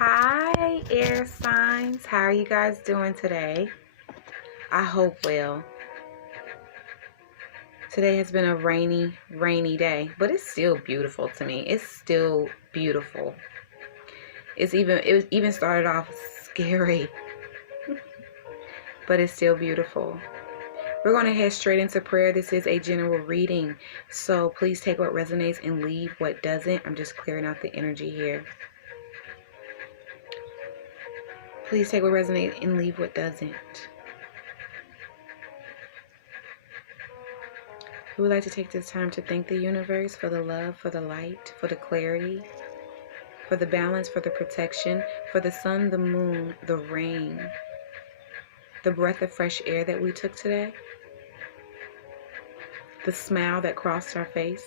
Hi, AirSigns. How are you guys doing today? I hope well. Today has been a rainy day, but it's still beautiful to me. It's still beautiful. It even started off scary, but it's still beautiful. We're going to head straight into prayer. This is a general reading, so please take what resonates and leave what doesn't. I'm just clearing out the energy here. Please take what resonates and leave what doesn't. We would like to take this time to thank the universe for the love, for the light, for the clarity, for the balance, for the protection, for the sun, the moon, the rain, the breath of fresh air that we took today, the smile that crossed our face.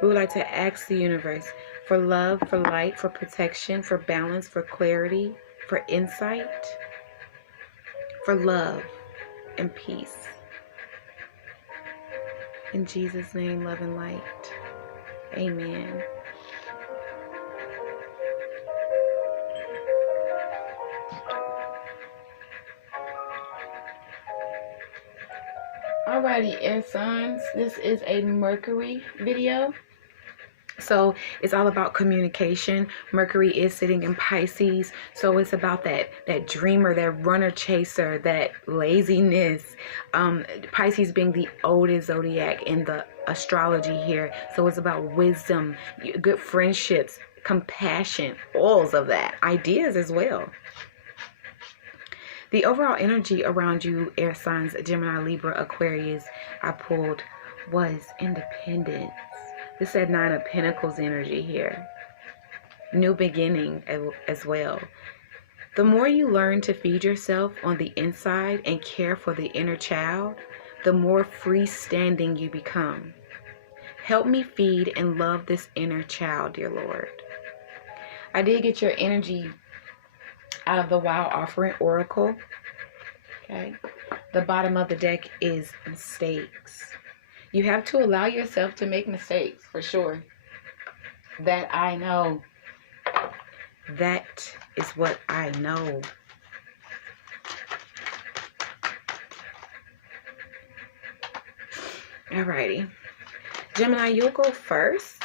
We would like to ask the universe for love, for light, for protection, for balance, for clarity, for insight, for love and peace. In Jesus' name, love and light. Amen. Alrighty, air signs. This is a Mercury video. So it's all about communication. Mercury is sitting in Pisces, so it's about that dreamer, that runner chaser, that laziness. Pisces being the oldest zodiac in the astrology here, so it's about wisdom, good friendships, compassion, all of that, ideas as well. The overall energy around you, air signs, Gemini, Libra, Aquarius, I pulled was independence. This said 9 of Pentacles energy here. New beginning as well. The more you learn to feed yourself on the inside and care for the inner child, the more freestanding you become. Help me feed and love this inner child, dear Lord. I did get your energy out of the Wild Offering Oracle. Okay. The bottom of the deck is mistakes. You have to allow yourself to make mistakes, for sure. That I know. That is what I know. Alrighty. Gemini, you'll go first.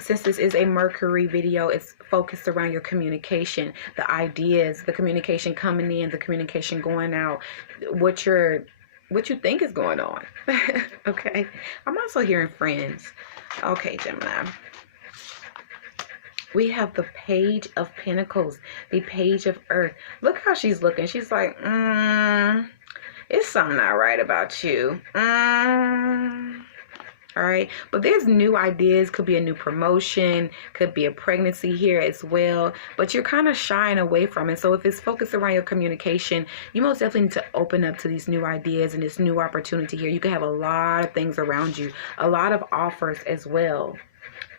Since this is a Mercury video, it's focused around your communication, the ideas, the communication coming in, the communication going out, what you think is going on. Okay. I'm also hearing friends. Okay, Gemini. We have the Page of Pentacles, the Page of Earth. Look how she's looking. She's like, it's something not right about you. All right, but there's new ideas. Could be a new promotion, could be a pregnancy here as well, but you're kind of shying away from it. So if it's focused around your communication, you most definitely need to open up to these new ideas and this new opportunity here. You can have a lot of things around you, a lot of offers as well.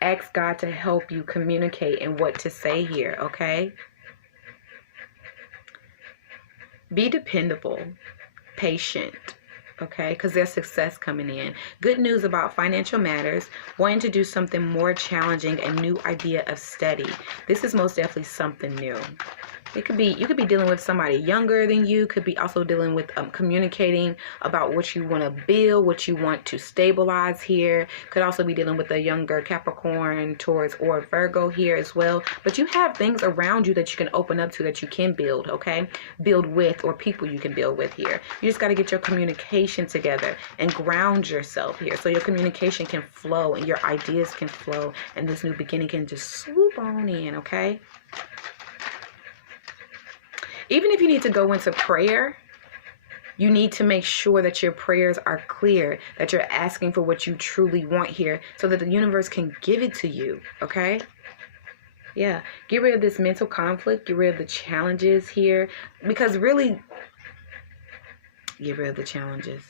Ask God to help you communicate and what to say here, okay? Be dependable, patient. Okay, because there's success coming in. Good news about financial matters, wanting to do something more challenging, a new idea of study. This is most definitely something new. It could be, you could be dealing with somebody younger than you, could be also dealing with communicating about what you want to build, what you want to stabilize here. Could also be dealing with a younger Capricorn, Taurus, or Virgo here as well. But you have things around you that you can open up to, that you can build, okay? Build with, or people you can build with here. You just got to get your communication together and ground yourself here so your communication can flow and your ideas can flow and this new beginning can just swoop on in, okay? Even if you need to go into prayer, you need to make sure that your prayers are clear, that you're asking for what you truly want here so that the universe can give it to you, okay? Yeah, get rid of this mental conflict, get rid of the challenges here, because really, get rid of the challenges.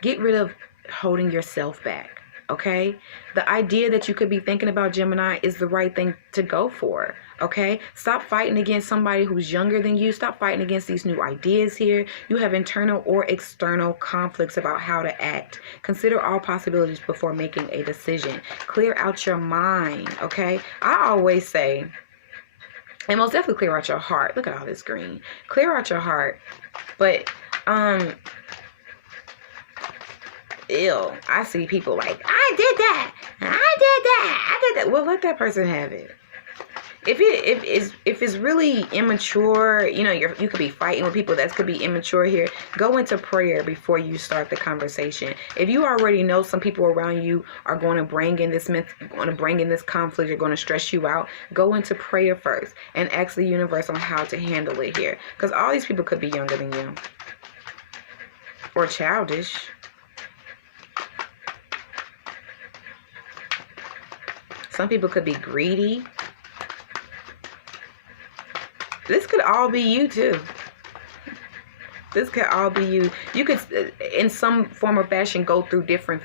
Get rid of holding yourself back. okay? The idea that you could be thinking about, Gemini, is the right thing to go for, okay? Stop fighting against somebody who's younger than you. Stop fighting against these new ideas here. You have internal or external conflicts about how to act. Consider all possibilities before making a decision. Clear out your mind, okay? I always say, and most definitely clear out your heart. Look at all this green. Clear out your heart. But, ew, I see people like, I did that. Well, let that person have it. If it's really immature, you know, you could be fighting with people that could be immature here. Go into prayer before you start the conversation. If you already know some people around you are going to bring in this conflict, are going to stress you out, go into prayer first and ask the universe on how to handle it here. Because all these people could be younger than you or childish. Some people could be greedy. This could all be you too. This could all be you. You could, in some form or fashion, go through different.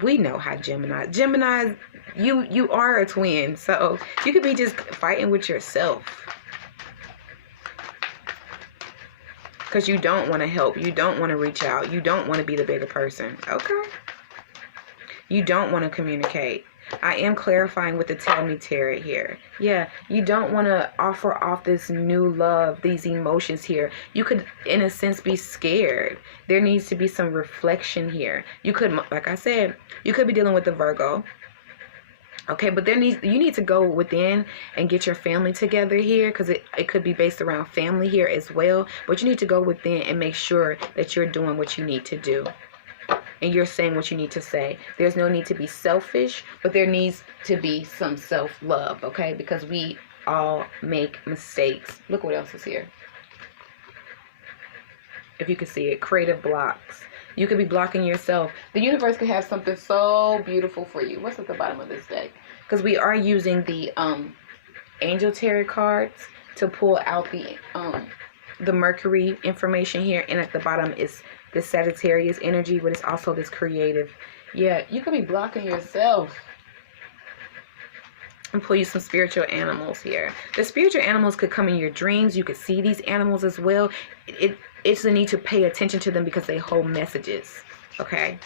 We know how Gemini, you are a twin, so you could be just fighting with yourself because you don't want to help. You don't want to reach out. You don't want to be the bigger person. Okay. You don't want to communicate. I am clarifying with the tell me Tarot here. Yeah, you don't want to offer off this new love, these emotions here. You could, in a sense, be scared. There needs to be some reflection here. You could, like I said, you could be dealing with the Virgo. Okay, but you need to go within and get your family together here, because it could be based around family here as well. But you need to go within and make sure that you're doing what you need to do. And you're saying what you need to say. There's no need to be selfish, but there needs to be some self-love, okay? Because we all make mistakes. Look what else is here. If you can see it, creative blocks. You could be blocking yourself. The universe could have something so beautiful for you. What's at the bottom of this deck? Because we are using the Angel Tarot cards to pull out the Mercury information here. And at the bottom is this Sagittarius energy, but it's also this creative. Yeah, you could be blocking yourself. And pull you some spiritual animals here. The spiritual animals could come in your dreams. You could see these animals as well. It's the need to pay attention to them because they hold messages. Okay?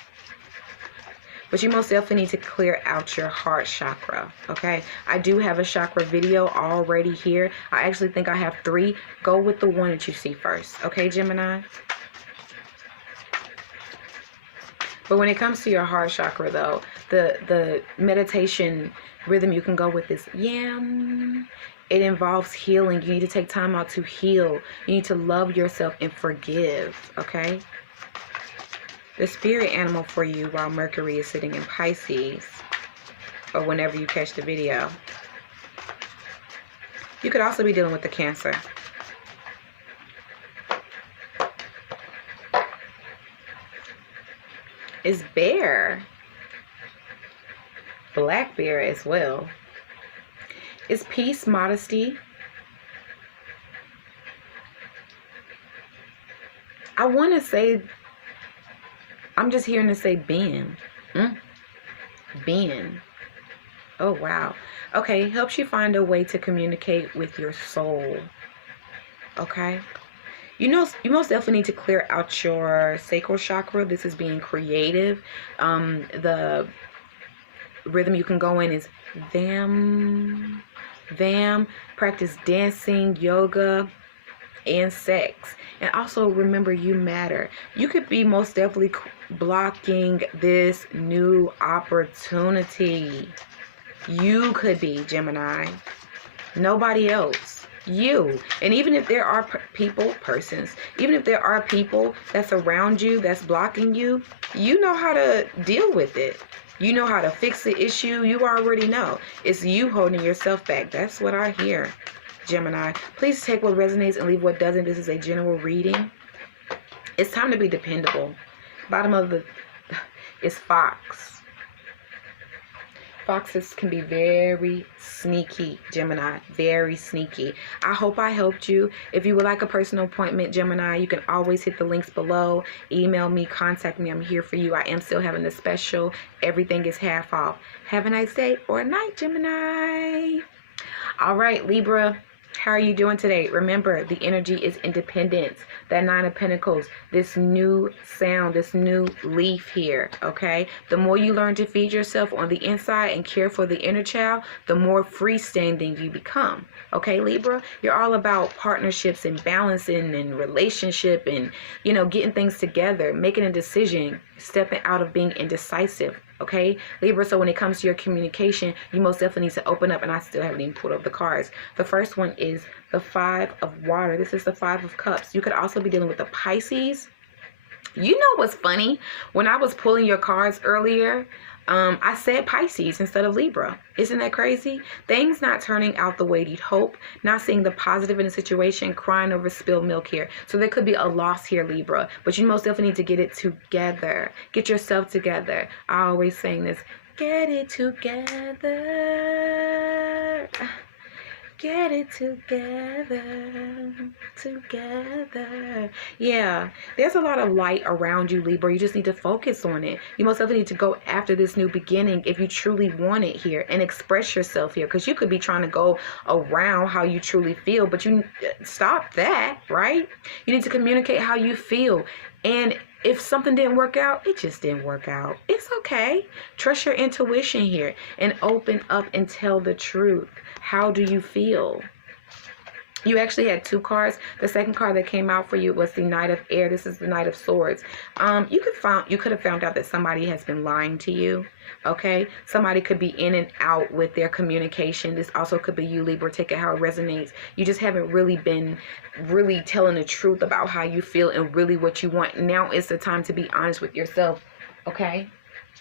But you most definitely need to clear out your heart chakra. Okay? I do have a chakra video already here. I actually think I have 3. Go with the one that you see first. Okay, Gemini? But when it comes to your heart chakra, though, the meditation rhythm you can go with is yam. It involves healing. You need to take time out to heal. You need to love yourself and forgive, okay? The spirit animal for you while Mercury is sitting in Pisces, or whenever you catch the video. You could also be dealing with the Cancer. Is bear. Black bear as well. Is peace, modesty. I want to say, I'm just hearing to say Ben. Ben. Oh, wow. Okay, helps you find a way to communicate with your soul. Okay? You most definitely need to clear out your sacral chakra. This is being creative. The rhythm you can go in is Vam. Practice dancing, yoga, and sex. And also remember, you matter. You could be most definitely blocking this new opportunity. You could be, Gemini. Nobody else. You. And even if there are even if there are people that's around you that's blocking you, you know how to deal with it. You know how to fix the issue. You already know. It's you holding yourself back. That's what I hear, Gemini. Please take what resonates and leave what doesn't. This is a general reading. It's time to be dependable. Bottom of the is Fox. foxes can be very sneaky, Gemini. Very sneaky. I hope I helped you. If you would like a personal appointment, Gemini, you can always hit the links below. Email me, contact me. I'm here for you. I am still having the special. Everything is half off. Have a nice day or night, Gemini. All right, Libra. How are you doing today? Remember, the energy is independence. That Nine of Pentacles, this new sound, this new leaf here, okay? The more you learn to feed yourself on the inside and care for the inner child, the more freestanding you become, okay, Libra? You're all about partnerships and balancing and relationship and, you know, getting things together, making a decision, stepping out of being indecisive. Okay, Libra, so when it comes to your communication, you most definitely need to open up, and I still haven't even pulled up the cards. The first one is the Five of Water. This is the Five of Cups. You could also be dealing with the Pisces. You know what's funny? When I was pulling your cards earlier, I said Pisces instead of Libra. Isn't that crazy? Things not turning out the way you'd hope, not seeing the positive in the situation, crying over spilled milk here. So there could be a loss here, Libra, but you most definitely need to get it together. Get yourself together. I always saying this, get it together. Get it together. Yeah, there's a lot of light around you, Libra. You just need to focus on it. You most definitely need to go after this new beginning if you truly want it here, and express yourself here, because you could be trying to go around how you truly feel, but you stop that, right? You need to communicate how you feel. And if something didn't work out, it just didn't work out. It's okay. Trust your intuition here and open up and tell the truth. How do you feel? You actually had two cards. The second card that came out for you was the Knight of Air. This is the Knight of Swords. You could have found out that somebody has been lying to you. Okay, somebody could be in and out with their communication. This also could be you, Libra. Take it how it resonates. You just haven't really been telling the truth about how you feel and really what you want. Now is the time to be honest with yourself. Okay,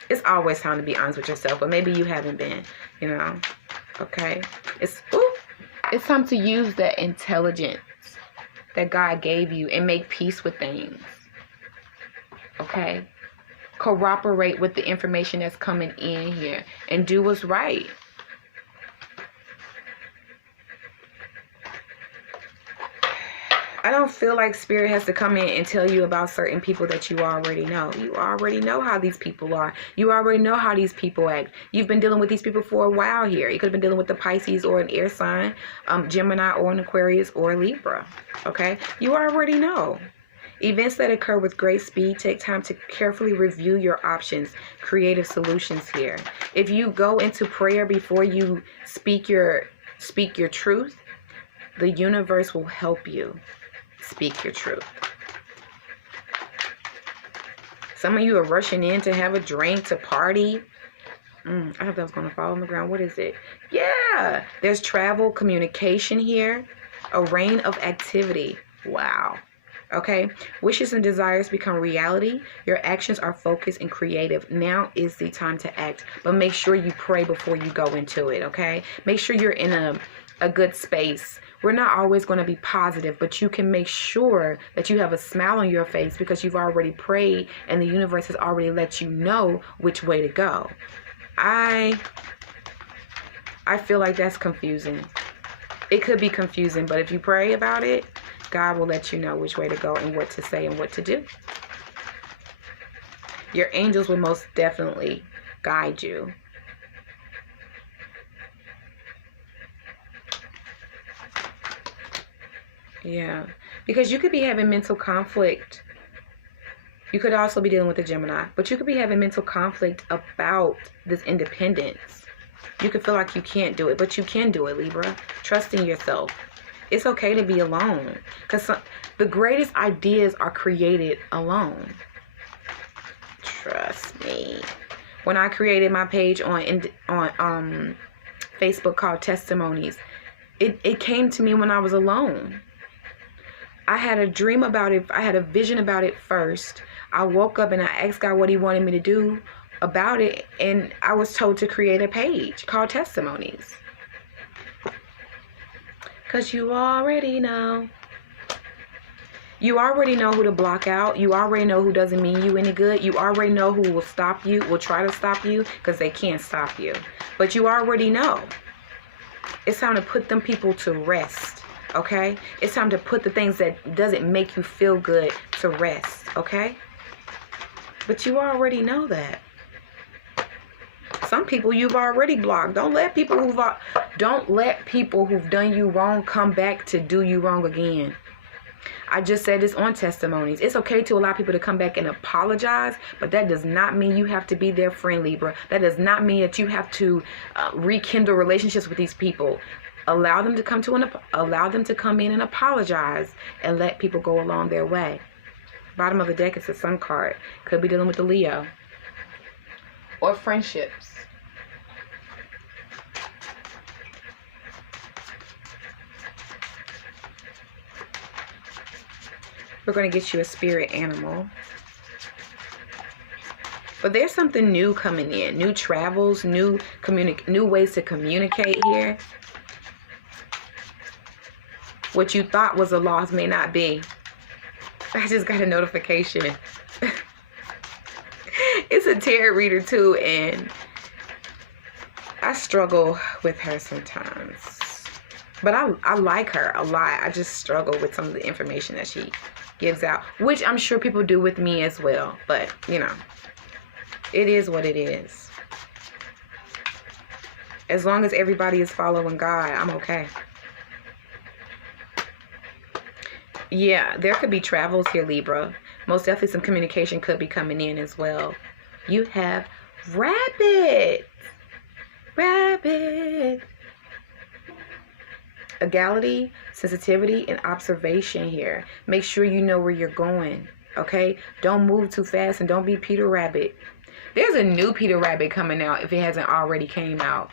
it's always time to be honest with yourself, but maybe you haven't been, you know. Okay, it's time to use that intelligence that God gave you and make peace with things. Okay, cooperate with the information that's coming in here and do what's right. I don't feel like Spirit has to come in and tell you about certain people that you already know. You already know how these people are. You already know how these people act. You've been dealing with these people for a while here. You could have been dealing with the Pisces or an air sign, Gemini or an Aquarius or Libra. Okay? You already know. Events that occur with great speed take time to carefully review your options, creative solutions here. If you go into prayer before you speak your truth, the universe will help you speak your truth. Some of you are rushing in to have a drink, to party. I thought that was going to fall on the ground. What is it? Yeah, there's travel, communication here, a reign of activity. Wow. Okay, wishes and desires become reality. Your actions are focused and creative. Now is the time to act, but make sure you pray before you go into it. Okay, make sure you're in a good space. We're not always going to be positive, but you can make sure that you have a smile on your face because you've already prayed and the universe has already let you know which way to go. I feel like that's confusing. It could be confusing, but if you pray about it, God will let you know which way to go and what to say and what to do. Your angels will most definitely guide you. Yeah, because you could be having mental conflict. You could also be dealing with a Gemini, but you could be having mental conflict about this independence. You could feel like you can't do it, but you can do it, Libra. Trust in yourself. It's okay to be alone, because the greatest ideas are created alone. Trust me. When I created my page on Facebook called Testimonies, it came to me when I was alone. I had a dream about it. I had a vision about it first. I woke up and I asked God what he wanted me to do about it, and I was told to create a page called Testimonies. Because you already know. You already know who to block out. You already know who doesn't mean you any good. You already know who will stop you, will try to stop you, because they can't stop you. But you already know. It's time to put them people to rest, okay? It's time to put the things that doesn't make you feel good to rest, okay? But you already know that. Some people you've already blocked. Don't let people who've done you wrong come back to do you wrong again. I just said this on Testimonies. It's okay to allow people to come back and apologize, but that does not mean you have to be their friend, Libra. That does not mean that you have to rekindle relationships with these people. Allow them to come in and apologize, and let people go along their way. Bottom of the deck is the Sun card. Could be dealing with the Leo. Or friendships. We're going to get you a spirit animal. But there's something new coming in. New travels, new ways to communicate here. What you thought was a loss may not be. I just got a notification. It's a tarot reader too, and I struggle with her sometimes. But I like her a lot. I just struggle with some of the information that she gives out, which I'm sure people do with me as well. But, you know, it is what it is. As long as everybody is following God, I'm okay. Yeah, there could be travels here, Libra. Most definitely some communication could be coming in as well. You have Rabbit. Rabbit. Equality, sensitivity, and observation here. Make sure you know where you're going, okay? Don't move too fast, and don't be Peter Rabbit. There's a new Peter Rabbit coming out if it hasn't already came out.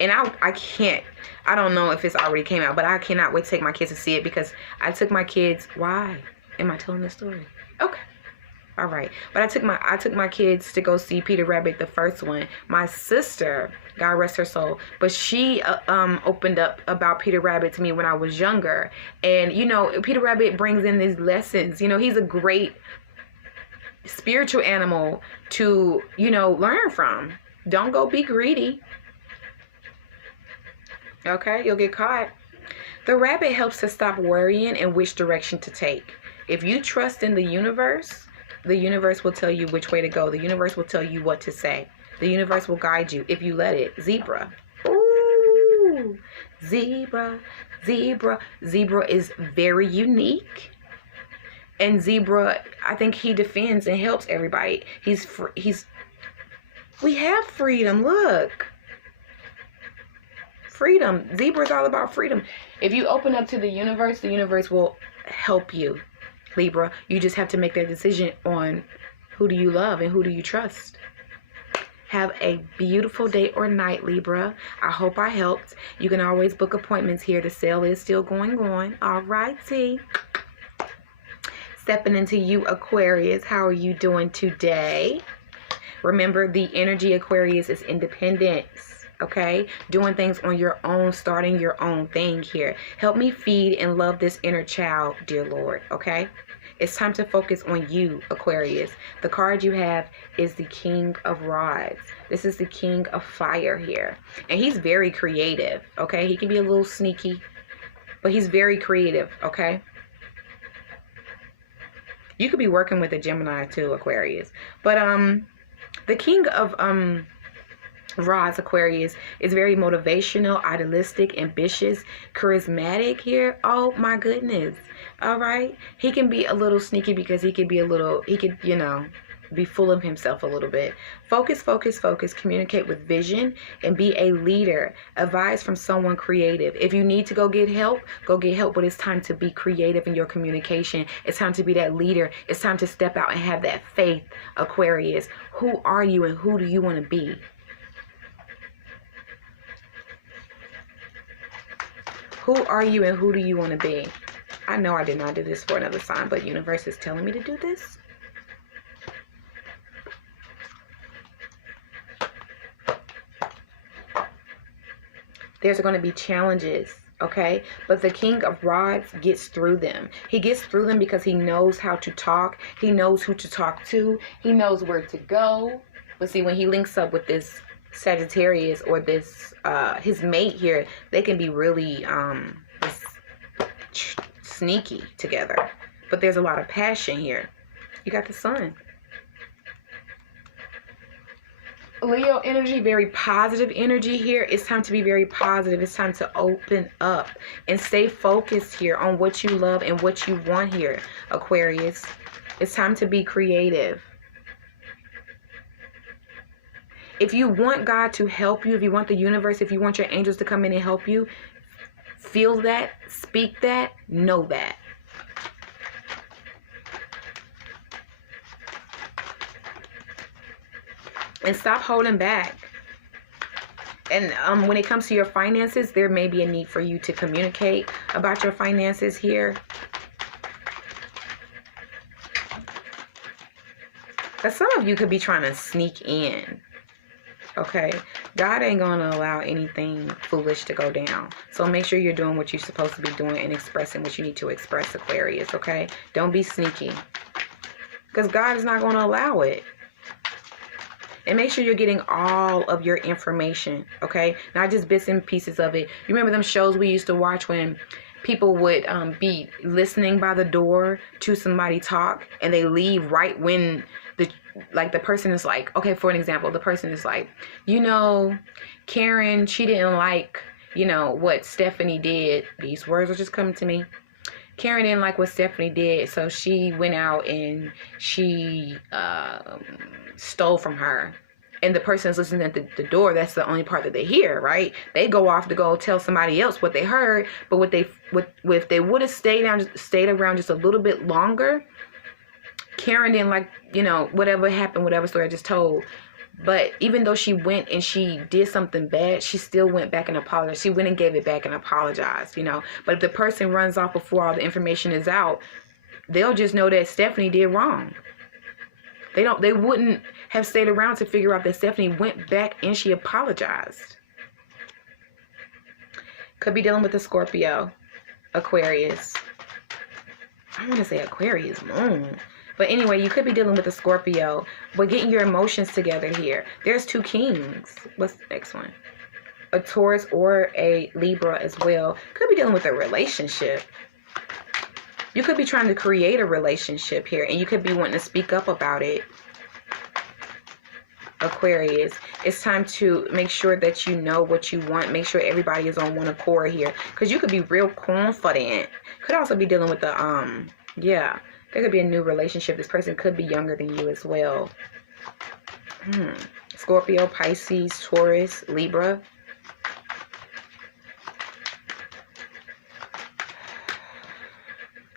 And I don't know if it's already came out, but I cannot wait to take my kids to see it, because I took my kids. Why am I telling this story? Okay. All right. But I took my kids to go see Peter Rabbit, the first one. My sister, God rest her soul, but she opened up about Peter Rabbit to me when I was younger. And, you know, Peter Rabbit brings in these lessons. You know, he's a great spiritual animal to, you know, learn from. Don't go be greedy. Okay, you'll get caught. The rabbit helps to stop worrying and which direction to take. If you trust in the universe will tell you which way to go. The universe will tell you what to say. The universe will guide you if you let it. Zebra. Ooh, zebra, zebra. Zebra is very unique. And zebra, I think he defends and helps everybody. We have freedom. Look. Freedom. Zebra is all about freedom. If you open up to the universe will help you, Libra. You just have to make that decision on who do you love and who do you trust. Have a beautiful day or night, Libra. I hope I helped. You can always book appointments here. The sale is still going on. All righty. Stepping into you, Aquarius. How are you doing today? Remember, the energy, Aquarius, is independence. Okay, doing things on your own, starting your own thing here. Help me feed and love this inner child, dear Lord. Okay, it's time to focus on you, Aquarius. The card you have is the King of Rods. This is the King of Fire here, and he's very creative. Okay, he can be a little sneaky, but he's very creative. Okay, you could be working with a Gemini too, Aquarius. But the King of Rods, Aquarius, is very motivational, idealistic, ambitious, charismatic here. Oh my goodness. All right. He can be a little sneaky because he could, you know, be full of himself a little bit. Focus, focus, focus. Communicate with vision and be a leader. Advice from someone creative. If you need to go get help, go get help. But it's time to be creative in your communication. It's time to be that leader. It's time to step out and have that faith, Aquarius. Who are you and who do you want to be? Who are you and who do you want to be? I know I did not do this for another sign, but universe is telling me to do this. There's going to be challenges okay? But the King of Rods gets through them. He gets through them because he knows how to talk. He knows who to talk to. He knows where to go. But see, when he links up with this Sagittarius or this his mate here, they can be really sneaky together. But there's a lot of passion here. You got the Sun. Leo energy, very positive energy here. It's time to be very positive. It's time to open up and stay focused here on what you love and what you want here, Aquarius. It's time to be creative. If you want God to help you, if you want the universe, if you want your angels to come in and help you, feel that, speak that, know that. And stop holding back. And when it comes to your finances, there may be a need for you to communicate about your finances here. Because some of you could be trying to sneak in. Okay? God ain't going to allow anything foolish to go down. So make sure you're doing what you're supposed to be doing and expressing what you need to express, Aquarius. Okay? Don't be sneaky. Because God is not going to allow it. And make sure you're getting all of your information, okay? Not just bits and pieces of it. You remember them shows we used to watch when people would be listening by the door to somebody talk, and they leave right when the person is like, okay, for an example, the person is like, you know, Karen, she didn't like, you know, what Stephanie did. These words are just coming to me. Karen didn't like what Stephanie did, so she went out and she stole from her. And the person's listening at the door. That's the only part that they hear, right? They go off to go tell somebody else what they heard. But if they would have stayed around just a little bit longer, Karen didn't like, you know, whatever happened, whatever story I just told. But even though she went and she did something bad, she still went back and apologized. She went and gave it back and apologized, you know. But if the person runs off before all the information is out, they'll just know that Stephanie did wrong. They wouldn't have stayed around to figure out that Stephanie went back and she apologized. Could be dealing with a Scorpio, Aquarius. I want to say Aquarius moon. But anyway, you could be dealing with a Scorpio, but getting your emotions together here. There's two kings. What's the next one? A Taurus or a Libra as well. Could be dealing with a relationship. You could be trying to create a relationship here, and you could be wanting to speak up about it. Aquarius, it's time to make sure that you know what you want. Make sure everybody is on one accord here, because you could be real confident. Could also be dealing with the yeah. There could be a new relationship. This person could be younger than you as well. Scorpio, Pisces, Taurus, Libra.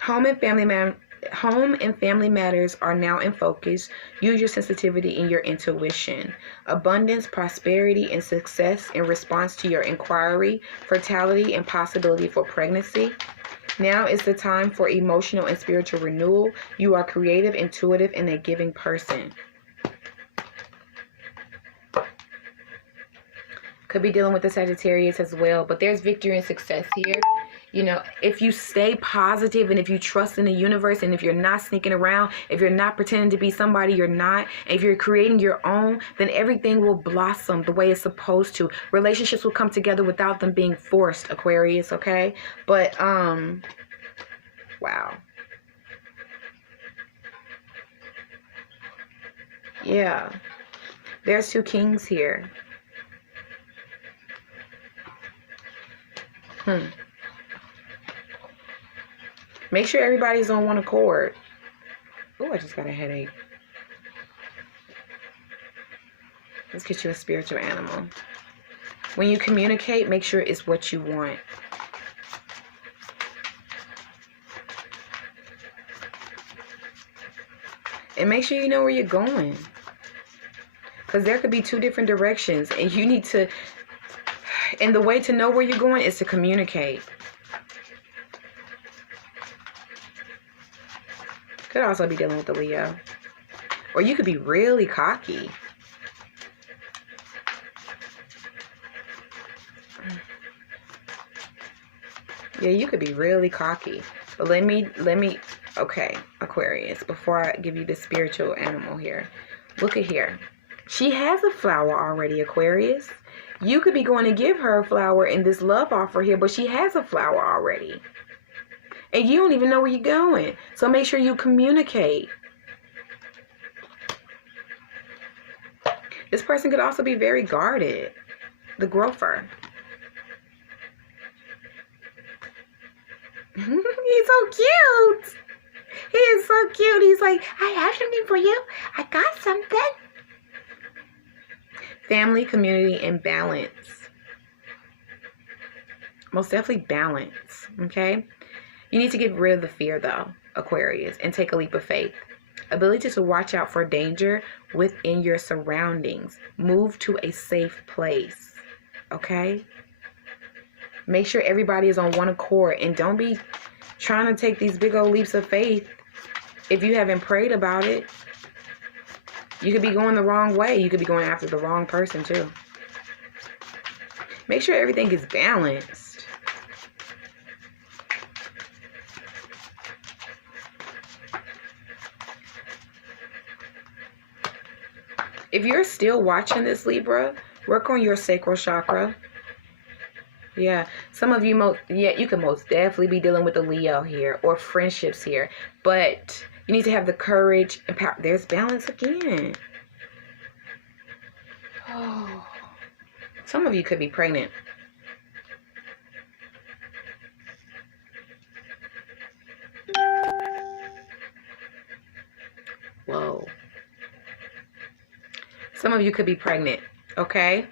Home and family matters are now in focus. Use your sensitivity and your intuition. Abundance, prosperity, and success in response to your inquiry. Fertility and possibility for pregnancy. Now is the time for emotional and spiritual renewal. You are creative, intuitive, and a giving person. Could be dealing with the Sagittarius as well, but there's victory and success here. You know, if you stay positive and if you trust in the universe and if you're not sneaking around, if you're not pretending to be somebody you're not, and if you're creating your own, then everything will blossom the way it's supposed to. Relationships will come together without them being forced, Aquarius, okay? But, wow. Yeah. There's two kings here. Make sure everybody's on one accord. Oh, I just got a headache. Let's get you a spiritual animal. When you communicate, make sure it's what you want. And make sure you know where you're going. Because there could be two different directions. And you need to... And the way to know where you're going is to communicate. Could also be dealing with the Leo. Or you could be really cocky. Yeah, you could be really cocky. But let me, okay, Aquarius, before I give you the spiritual animal here, look at here. She has a flower already, Aquarius. You could be going to give her a flower in this love offer here, but she has a flower already. And you don't even know where you're going. So make sure you communicate. This person could also be very guarded. The Grower. He's so cute. He is so cute. He's like, I have something for you. I got something. Family, community, and balance. Most definitely balance. Okay? You need to get rid of the fear, though, Aquarius, and take a leap of faith. Ability to watch out for danger within your surroundings. Move to a safe place. Okay? Make sure everybody is on one accord, and don't be trying to take these big old leaps of faith if you haven't prayed about it. You could be going the wrong way. You could be going after the wrong person too. Make sure everything is balanced. If you're still watching this, Libra, work on your sacral chakra. Yeah, some of you, you can most definitely be dealing with a Leo here or friendships here, but you need to have the courage and power. There's balance again. Oh, some of you could be pregnant. Whoa. Some of you could be pregnant, okay?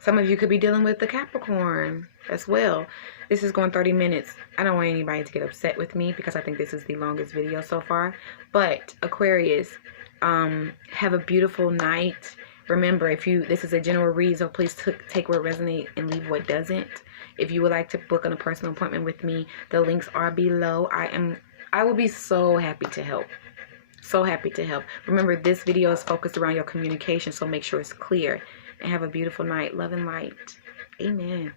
Some of you could be dealing with the Capricorn as well. This is going 30 minutes. I don't want anybody to get upset with me because I think this is the longest video so far. But Aquarius, have a beautiful night. Remember, this is a general read, so please take what resonates and leave what doesn't. If you would like to book a personal appointment with me, the links are below. I will be so happy to help. So happy to help. Remember, this video is focused around your communication, so make sure it's clear. And have a beautiful night. Love and light. Amen.